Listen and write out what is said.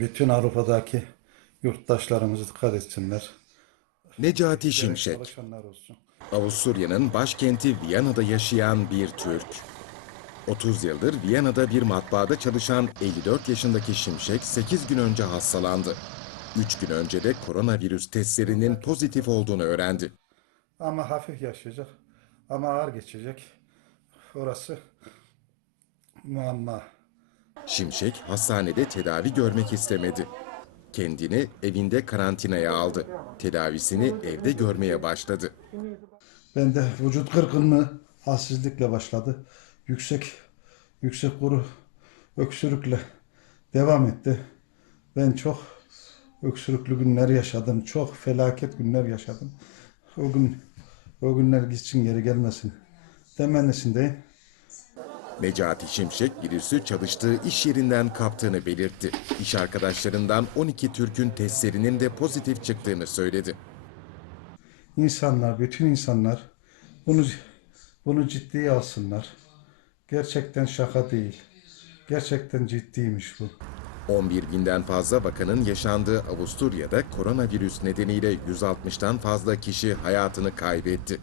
Bütün Avrupa'daki yurttaşlarımız dikkat etsinler. Necati Şimşek. Avusturya'nın başkenti Viyana'da yaşayan bir Türk. 30 yıldır Viyana'da bir matbaada çalışan 54 yaşındaki Şimşek 8 gün önce hastalandı. 3 gün önce de koronavirüs testlerinin pozitif olduğunu öğrendi. Ama hafif yaşayacak. Ama ağır geçecek. Orası muamma. Şimşek hastanede tedavi görmek istemedi. Kendini evinde karantinaya aldı. Tedavisini evde görmeye başladı. Bende vücut kırgınlığı halsizlikle başladı. Yüksek yüksek kuru öksürükle devam etti. Ben çok öksürüklü günler yaşadım. Çok felaket günler yaşadım. O gün o günler gitsin geri gelmesin. Temennisindeyim. Necati Şimşek virüsü çalıştığı iş yerinden kaptığını belirtti. İş arkadaşlarından 12 Türk'ün testlerinin de pozitif çıktığını söyledi. İnsanlar, bütün insanlar bunu bunu ciddiye alsınlar. Gerçekten şaka değil. Gerçekten ciddiymiş bu. 11 binden fazla vakanın yaşandığı Avusturya'da koronavirüs nedeniyle 160'tan fazla kişi hayatını kaybetti.